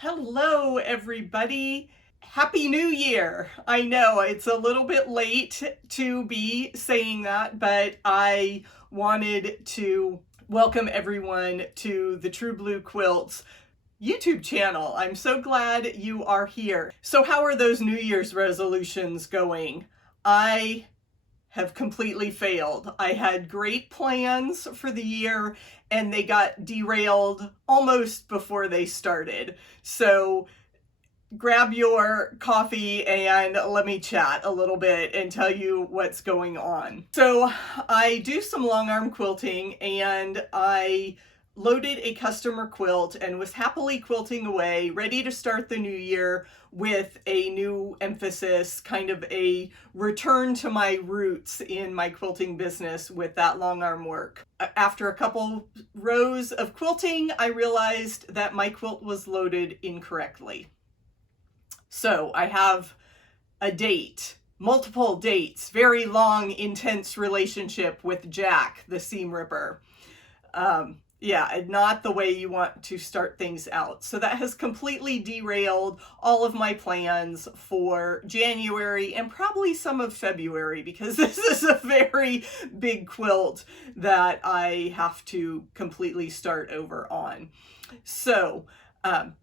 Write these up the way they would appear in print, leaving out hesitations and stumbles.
Hello, everybody. Happy New Year. I know it's a little bit late to be saying that, but I wanted to welcome everyone to the True Blue Quilts YouTube channel. I'm so glad you are here. So how are those New Year's resolutions going? I have completely failed. I had great plans for the year and they got derailed almost before they started. So grab your coffee and let me chat a little bit and tell you what's going on. So I do some long arm quilting and I loaded a customer quilt and was happily quilting away, ready to start the new year with a new emphasis, kind of a return to my roots in my quilting business with that long arm work. After a couple rows of quilting, I realized that my quilt was loaded incorrectly. So I have a date, multiple dates, very long, intense relationship with Jack, the seam ripper. Yeah, not the way you want to start things out. So that has completely derailed all of my plans for January and probably some of February, because this is a very big quilt that I have to completely start over on. So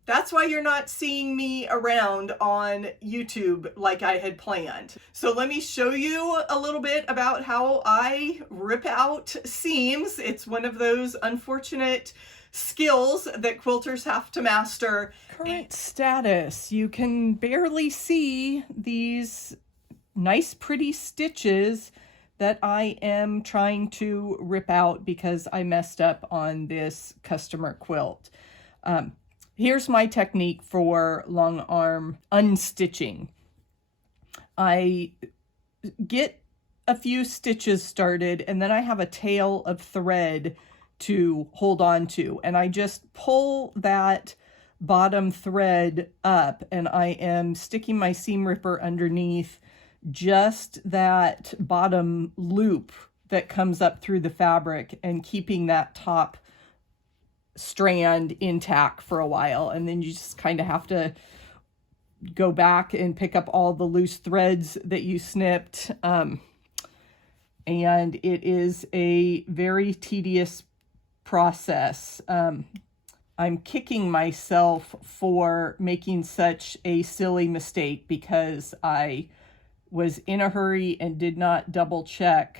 that's why you're not seeing me around on YouTube like I had planned. So let me show you a little bit about how I rip out seams. It's one of those unfortunate skills that quilters have to master. Current status, you can barely see these nice pretty stitches that I am trying to rip out because I messed up on this customer quilt. Here's my technique for long arm unstitching. I get a few stitches started and then I have a tail of thread to hold on to, and I just pull that bottom thread up and I am sticking my seam ripper underneath just that bottom loop that comes up through the fabric and keeping that top strand intact for a while. And then you just kind of have to go back and pick up all the loose threads that you snipped. And it is a very tedious process. I'm kicking myself for making such a silly mistake because I was in a hurry and did not double check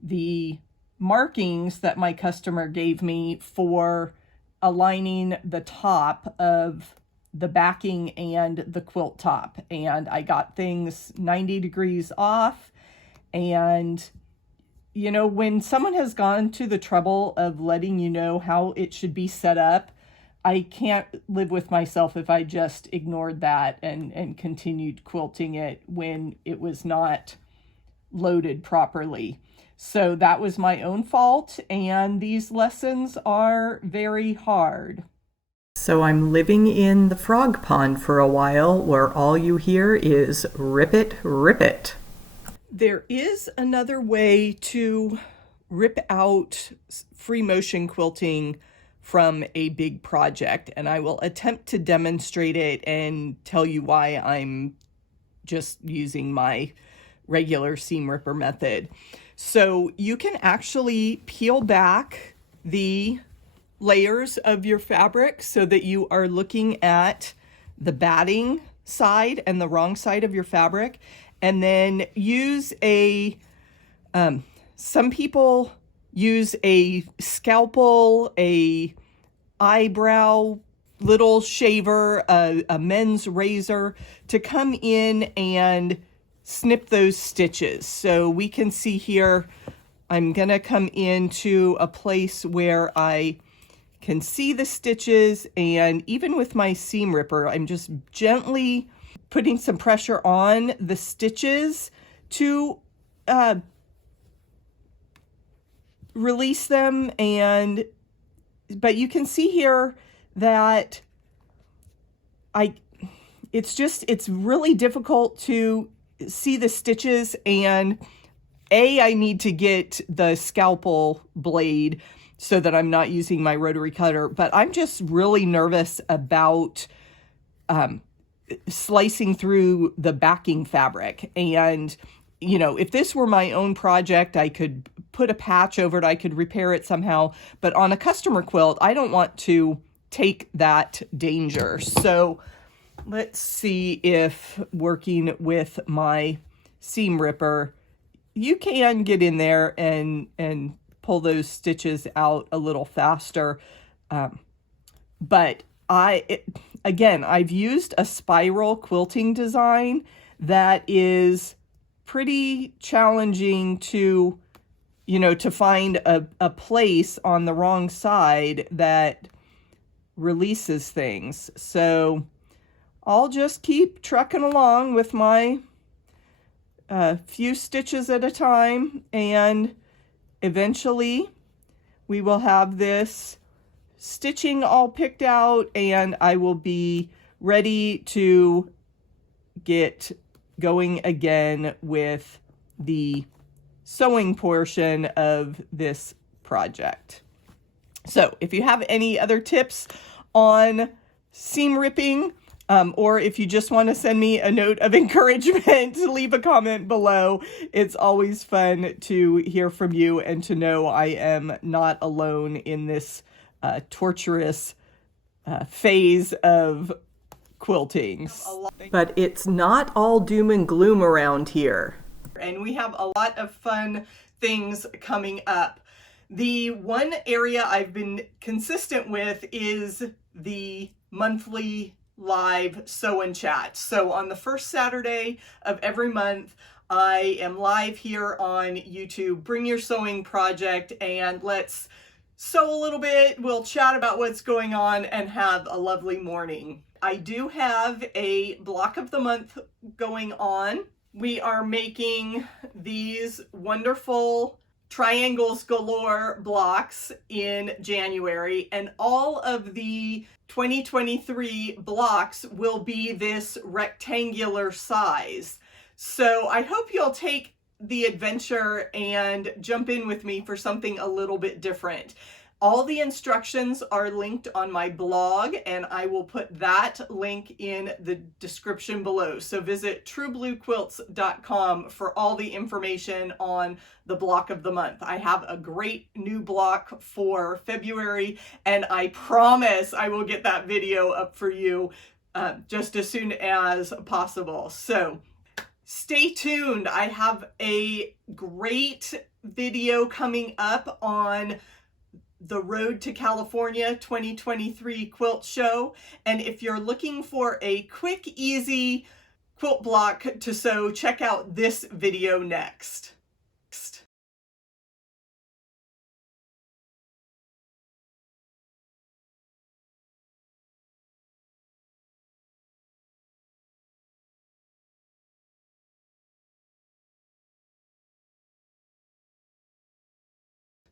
the markings that my customer gave me for aligning the top of the backing and the quilt top. And I got things 90 degrees off. And, you know, when someone has gone to the trouble of letting you know how it should be set up, I can't live with myself if I just ignored that and continued quilting it when it was not loaded properly. So that was my own fault, and these lessons are very hard. So I'm living in the frog pond for a while where all you hear is rip it, rip it. There is another way to rip out free motion quilting from a big project, and I will attempt to demonstrate it and tell you why I'm just using my regular seam ripper method. So you can actually peel back the layers of your fabric so that you are looking at the batting side and the wrong side of your fabric, and then use a, some people use a scalpel, a eyebrow little shaver, a men's razor to come in and snip those stitches. So we can see here, I'm gonna come into a place where I can see the stitches, and even with my seam ripper, I'm just gently putting some pressure on the stitches to release them. But you can see here that it's really difficult to see the stitches, and I need to get the scalpel blade so that I'm not using my rotary cutter, but I'm just really nervous about slicing through the backing fabric. And, you know, if this were my own project, I could put a patch over it, I could repair it somehow. But on a customer quilt, I don't want to take that danger. So let's see if working with my seam ripper, you can get in there and pull those stitches out a little faster. But again, I've used a spiral quilting design that is pretty challenging to, you know, to find a place on the wrong side that releases things. So I'll just keep trucking along with my few stitches at a time, and eventually we will have this stitching all picked out, and I will be ready to get going again with the sewing portion of this project. So if you have any other tips on seam ripping, or if you just want to send me a note of encouragement, leave a comment below. It's always fun to hear from you and to know I am not alone in this torturous phase of quilting. But it's not all doom and gloom around here. And we have a lot of fun things coming up. The one area I've been consistent with is the monthly live sew and chat. So on the first Saturday of every month, I am live here on YouTube. Bring your sewing project and let's sew a little bit. We'll chat about what's going on and have a lovely morning. I do have a block of the month going on. We are making these wonderful triangles galore blocks in January, and all of the 2023 blocks will be this rectangular size. So I hope you'll take the adventure and jump in with me for something a little bit different. All the instructions are linked on my blog, and I will put that link in the description below. So visit truebluequilts.com for all the information on the block of the month. I have a great new block for February, and I promise I will get that video up for you just as soon as possible. So stay tuned. I have a great video coming up on the Road to California 2023 quilt show. And if you're looking for a quick, easy quilt block to sew, check out this video next.